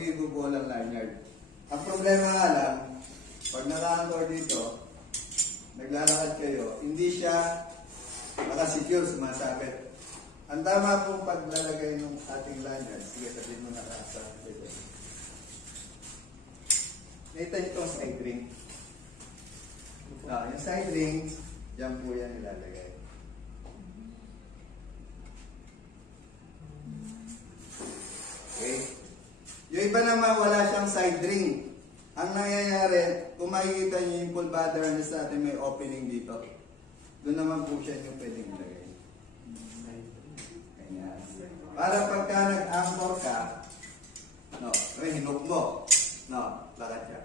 may ibubulang lanyard. Ang problema nga lang, pag naka-anchor dito, naglalakad kayo, hindi siya nakasecure, sumasabit. Ang tama pong paglalagay ng ating lanyard, sige, sabihin mo nakasabit. Ito itong side ring. Yung side ring, dyan po yan nilalagay. Okay? Yung iba naman wala siyang side ring. Ang nangyayari, kung makikita nyo yung full bladder harness natin may opening dito. Doon naman po siya yung pwedeng ilagay. Ganyan. Para pagka nag-anchor ka, no, hinug mo. No, lakad siya.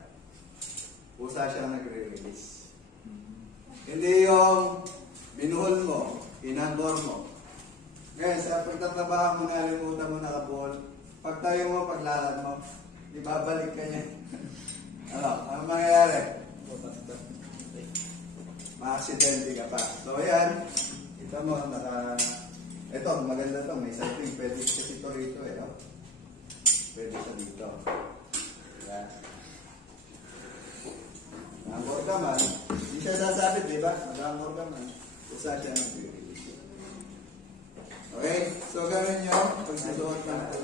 Pusa siyang nagre-release. Hindi yung binuhol mo, inanchor mo. Ngayon, sa pagtatrabaho mo, nalimutan mo nakabuhol. Pag tayo mo, paglalad mo, ibabalik ka niya. Ano, ang mangyayari? Ma-accidente ka pa. So, ayan. Ito mo, ito, maganda ito. May cycling. Pwede kasi ito rito eh. Oh. Pwede sa dito. Ayan. Mag-anchor ka man. Hindi siya sasabit, di ba? Mag-anchor ka man. Usa siya nag-release. Okay? So, gawin nyo. Pag susuot lang ito,